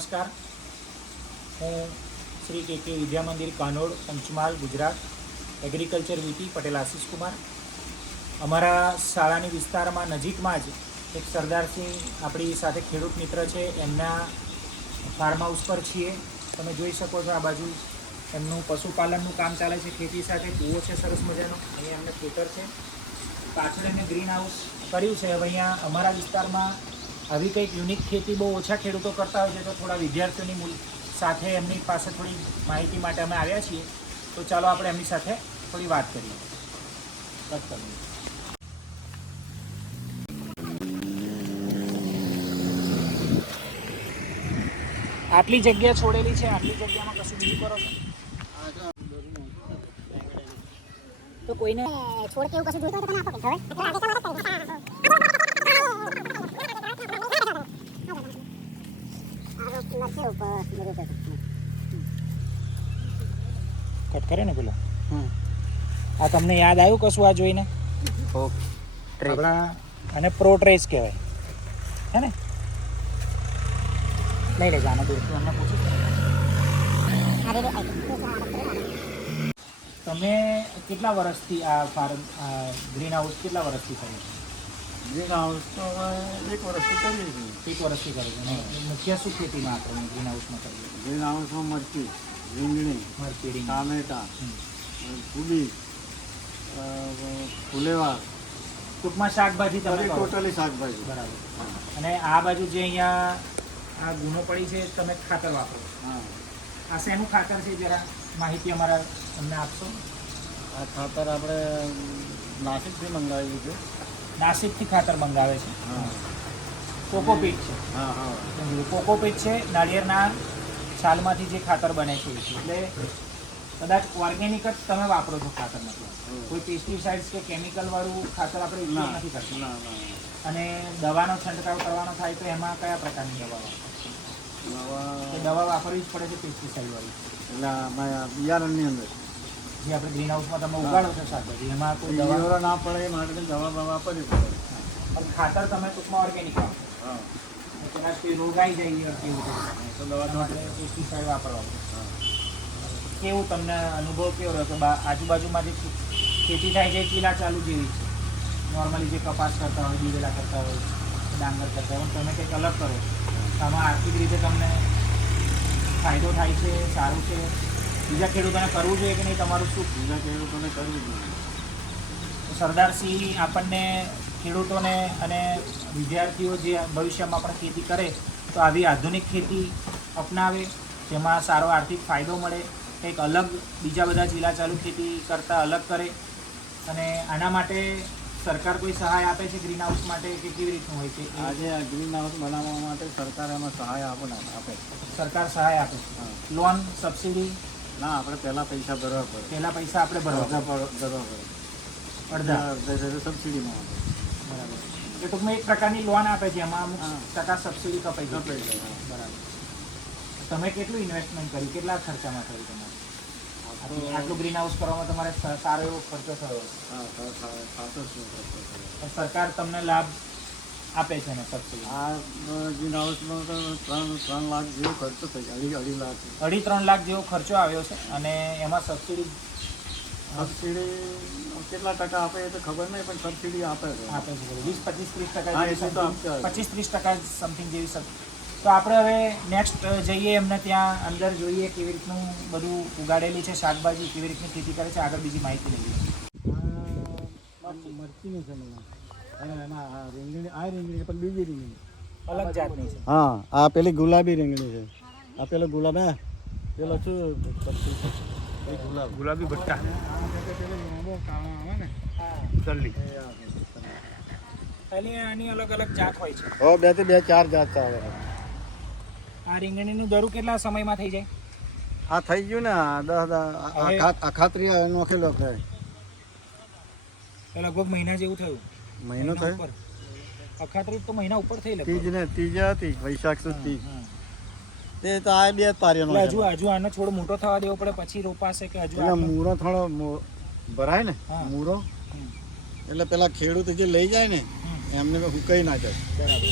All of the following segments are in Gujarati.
નમસ્કાર. હું Shri K K Vidya Mandir Kanod, Panchmahal, Gujarat, agriculture VT Patel Ashish Kumar. અમારા શાળાની વિસ્તારમાં નજીકમાં જ એક સરદારસિંહ આપણી સાથે ખેડૂત મિત્ર છે. એમના ફાર્મ હાઉસ પર છીએ. તમે જોઈ શકો છો આ બાજુ એમનું પશુપાલનનું કામ ચાલે છે. ખેતી સાથે કૂવો છે, સરસ મજાનો. અહીંયા એમને ખેતર છે. પાછળ એમને ગ્રીન હાઉસ કર્યું છે. હવે અહીંયા અમારા વિસ્તારમાં આવી કંઈક યુનિક ખેતી બહુ ઓછા ખેડૂતો કરતા હોય છે, તો થોડા વિદ્યાર્થીઓની સાથે એમની પાસે થોડી માહિતી માટે અમે આવ્યા છીએ. તો ચાલો આપણે એમની સાથે થોડી વાત કરીએ. વાત કરીએ. આટલી જગ્યા છોડેલી છે, આટલી જગ્યામાં કશું બીજું કરો છો? તો કોઈને છોડ કેવું કશું જોઈતું હોય તો તમે આપો કે. હવે ઉપર બધું તો કટ કરે ને પેલા? આ તમને યાદ આવ્યું કશું આ જોઈને? આપણા અને પ્રો ટ્રેસ કહેવાય. હે ને? લઈ લેજો આને દૂરથી અમને પૂછું. તમે કેટલા વર્ષથી આ ફાર્મ ગ્રીન હાઉસ કેટલા વર્ષથી કર્યું ગ્રીન હાઉસ તો એક વર્ષથી કરીએ છીએ એક વર્ષથી કર્યું છે મુખ્ય શું ખેતીમાં આપણે ગ્રીન હાઉસમાં કરીએ ગ્રીન હાઉસમાં મરચી રીંગણી મરચી ટામેટા અ, ફુલેવાર. ટૂંકમાં શાકભાજી તમે કરો. ટોટલી શાકભાજી. બરાબર. અને આ બાજુ જે અહીંયા આ ગુનો પડી છે તમે ખાતર વાપરો. હા. આ શેનું ખાતર છે જરા માહિતી અમારા તમને આપશો? આ ખાતર આપણે નાસિકથી મંગાવ્યું છે. નાસિકથી ખાતર મંગાવે છે. કોકોપીટ છે. હા હા. કોકોપીટ છે નાળિયેરના છાલમાંથી જે ખાતર બને છે એટલે કદાચ ઓર્ગેનિક જ તમે વાપરો છો ખાતર મતલબ કોઈ પેસ્ટિસાઇડ્સ કે કેમિકલ વાળું ખાતર આપણે ઉપયોગ નથી કરતા. અને દવાનો છંટકાવ કરવાનો થાય તો એમાં કયા પ્રકારની દવા દવા વાપરવી જ પડે છે પેસ્ટિસાઇડ વાળી એટલે બિયારણની અંદર. જે આપણે ગ્રીન હાઉસમાં તમે ઉગાડો છો શાકભાજી એમાં કોઈ દવા? ના પડે એ માટે દવા બવા વાપરવી પડે. પણ ખાતર તમે ટૂંકમાં ઓર્ગેનિક વાપરો કોઈ રોગ આવી જાય કેવું. તો દવા માટે પેસ્ટિસાઇડ વાપરવા કેવું તમને અનુભવ કેવો રહ્યો? કે આજુબાજુમાં જે ખેતી થાય છે ચીલા ચાલુ જેવી છે. નોર્મલી જે કપાસ કરતા હોય દિવેલા કરતા હોય ડાંગર કરતા હોય તમે કંઈક અલગ કરો. આમાં આર્થિક રીતે તમને ફાયદો થાય છે સારું છે? બીજા ખેડૂતોને કરવું જોઈએ કે નહીં તમારું શું? બીજા ખેડૂતોને કરવું જોઈએ. સરદારસિંહ આપણને ખેડૂતોને અને વિદ્યાર્થીઓ જે ભવિષ્યમાં પણ ખેતી કરે તો આવી આધુનિક ખેતી અપનાવે તેમાં સારો આર્થિક ફાયદો મળે કંઈક અલગ બીજા બધા જિલ્લા ચાલુ ખેતી કરતાં અલગ કરે. અને આના માટે સરકાર કોઈ સહાય આપે છે ગ્રીન હાઉસ માટે કે કેવી રીતનું હોય છે? આજે આ ગ્રીન હાઉસ બનાવવા માટે સરકાર એમાં સહાય આપે આપે. સરકાર સહાય આપે છે. લોન સબસિડી ના આપણે પહેલા પૈસા ભરવા પડે. પહેલા પૈસા આપણે ભરવા ભરવા પડે. અડધા. અડધા સબસિડીમાં બરાબર. એ ટૂંકમાં એક પ્રકારની લોન આપે છે એમાં અમુક ટકા સબસિડી કપાઈ કપાઈ જાય, બરાબર. તમે કેટલું ઇન્વેસ્ટમેન્ટ કર્યું? કેટલા ખર્ચામાં થયું તમારે? આટલું- ગ્રીન હાઉસ કરવામાં તમારે સારો એવો ખર્ચો થયો? સરકાર તમને લાભ આપે છે ને સબસિડી? આ ગ્રીન હાઉસમાં તો ત્રણ ત્રણ લાખ જેવો ખર્ચો થઈ ગયો. અઢી અઢી લાખ. અઢી ત્રણ લાખ જેવો ખર્ચો આવ્યો છે અને એમાં સબસિડી? સબસિડી કેટલા ટકા આપે એ તો ખબર નહીં પણ સબસિડી આપે છે. આપે છે વીસ પચીસ ત્રીસ ટકા. પચીસ ત્રીસ ટકા સમથિંગ જેવી સબ તો આપણે હવે નેક્સ્ટ જઈએ એમને ત્યાં અંદર જોઈએ કેવી રીતનું બધું ઉગાડેલી છે શાકભાજી કેવી રીતની ખેતી કરે છે આગળ બીજી માહિતી લઈએ. મરચીની છે મને અને એમાં આ રીંગણી આ રીંગણી પણ બીજી રીંગણી અલગ જાતની છે. હા આ પેલી ગુલાબી રીંગણી છે. આ પેલો ગુલાબ હે? પેલો શું? ગુલાબ. ગુલાબી ભટ્ટા ચલ્લી આની અલગ અલગ જાત હોય છે. હો બેથી બે ચાર જાત આવે આ રીંગણીનું દરું કેટલા સમયમાં થઈ જાય? આ થઈ ગયું ને આ દસ હવે- અખાત્રી નોખેલો થાય. પેલા લગભગ મહિના જેવું થયું. મહિનો થયો? ઉપર. અખાત્રીજ તો મહિના ઉપર થઈ તીજ ને તીજ હતી વૈશાખ સુદ તીજ તે તો આ બે જ પાર્યો હજુ હજુ આનો છોડ મોટો થવા દેવો પડે પછી રોપાશે કે હજુ આ મૂરો થોડો ભરાય ને? મૂરો? એટલે પેલા ખેડૂત જે લઈ જાય ને. એમને હુકાઈ ના જાય. બરાબર.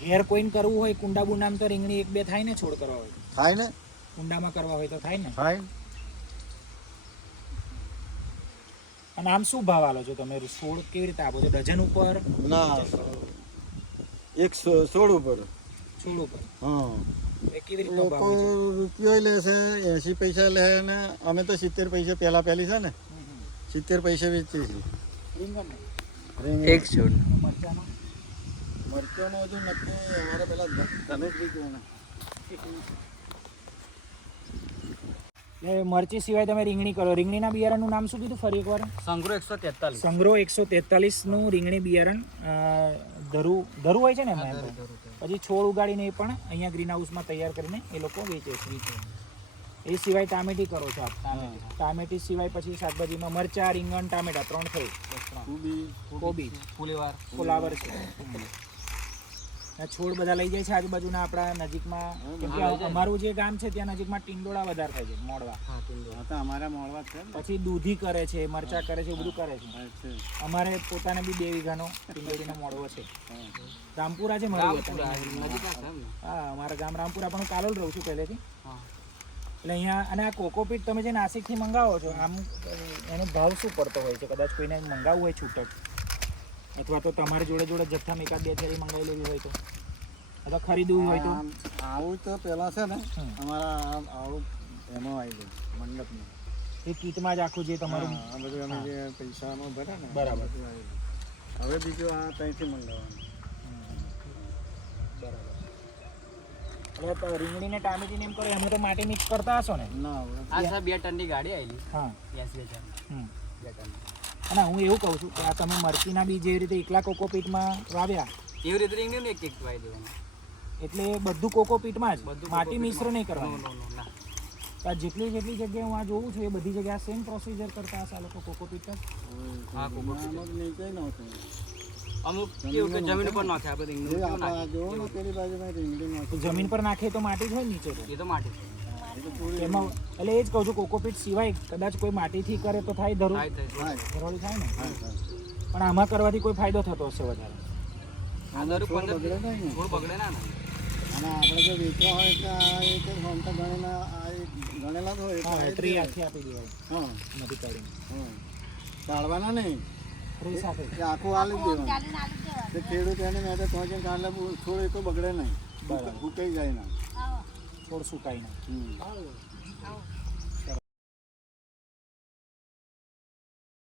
ઘેર કોઈને કરવું હોય કુંડા બુંડામાં તો રીંગણી એક બે થાય ને છોડ કરવા હોય. થાય ને? કુંડામાં કરવા હોય તો થાય ને? થાય. અને આમ શું ભાવ આલો છો? તમે છોડ કેવી રીતે આપો છો? ડઝન ઉપર? ના. એક સો- સોળ ઉપર. છોડ ઉપર? હા. રૂપિયો લે છે એંસી પૈસા લે ને અમે તો સિત્તેર પૈસા પહેલા પહેલી છે ને. સિત્તેર પૈસા વેચીએ છીએ. એક છોડ. અને મરચાંમાં? મરચાંનું હજુ નક્કી અમારે પેલા ધનુષ મરચી સિવાય તમે રીંગણી કરો. રીંગણીના બિયારણનું નામ શું કીધું ફરી એકવાર? સંગ્રો એકસો તેતાલીસ. સંગ્રો એકસો તેતાલીસનું રીંગણી બિયારણ ધરું ધરું હોય છે ને એમાં પછી છોડ ઉગાડીને એ પણ અહીંયા ગ્રીન હાઉસમાં તૈયાર કરીને એ લોકો વેચે છે. એ સિવાય ટામેટી કરો છો આપ? ટામેટી સિવાય પછી શાકભાજીમાં મરચા રીંગણ ટામેટા ત્રણ થયું. કોબી કોબી ફુલેવાર. ફુલાવર છે. છોડ બધા લઈ જાય છે આજુબાજુના આપણા નજીકમાં. કેમ કે અમારું જે ગામ છે ત્યાં નજીકમાં ટીંડોળા વધારે થાય છે મોડવા. તો અમારા મોડવા છે પછી દૂધી કરે છે મરચા કરે છે બધું કરે છે. અમારે પોતાને બી બે વીઘાનો ટીંડોળીનો મોડવો છે. રામપુરા છે મારું હા અમારા ગામ રામપુરા પણ કાલોલ રહું છું પહેલેથી. એટલે અહીંયા અને આ કોકોપીટ તમે જે નાસિકથી મંગાવો છો આમ એનો ભાવ શું પડતો હોય છે? કદાચ કોઈને મંગાવવું હોય છૂટક. અથવા તો તમારી જોડે જોડે જથ્થામાં એકાદ બે થેલી મંગાવી લેવી હોય તો. અથવા ખરીદવું હોય તો. આવું તો પહેલાં છે ને અમારા આવું એમાં આવી ગયું મંડપમાં એ કીટમાં જ આખું જે તમારું આ બધું અમે જે પૈસામાં ભરે ને બરાબર. આવી ગયું. હવે બીજું આ ત્યાંથી મંગાવવાનું. એટલે તો રીંગણી ને ટામેટી ને એમ કરો એમાં તો માટી મિક્સ કરતા હશો ને? ના આ સાહેબ બે ટનની ગાડી આવેલી હા. એસી બે ટન. બે ટન. અને હું એવું કહું છું કે આ તમે મરચીના બી જેવી રીતે એકલા કોકોપીટમાં વાવ્યા એવી રીતે રીંગણ એક એક વાવી દેવાનું. એટલે બધું કોકોપીટમાં જ બધું માટી મિશ્ર નહીં કરવાનું. નો નો ના આ જેટલી જેટલી જગ્યાએ હું આ જોઉં છું એ બધી જગ્યાએ સેમ પ્રોસિજર કરતા હશે આ લોકો કોકોપીટ જ. હા અમુક કેવું કે જમીન ઉપર નાખે આપણે રીંગણી જમીન પર નાખે તો માટી જ હોય નીચે એ તો માટી પૂરી એમાં એટલે એ જ કહું છું કોકોપીટ સિવાય કદાચ કોઈ માટીથી કરે તો થાય ધરું. થાય થાય. હા, ધરોળી થાય ને. પણ આમાં કરવાથી કોઈ ફાયદો થતો હશે વધારે? છોડ બગડે ને? અને આપણે જો વેચવા હોય તો આ એક જ ફોનતા ગણેલા આ ગણેલા જ હોય. હા ટ્રી જ આપી દેવાય. હા. નથી કાઢીને હા. નહીં. આખું આલી જ દેવાનું. ખેડૂત એને મેં તો પહોંચીને કાઢલે છોડ એ તો બગડે નહીં. બરાબર. ફૂકાઈ જાય ના. આવો. થોડું સુકાઈને હમ.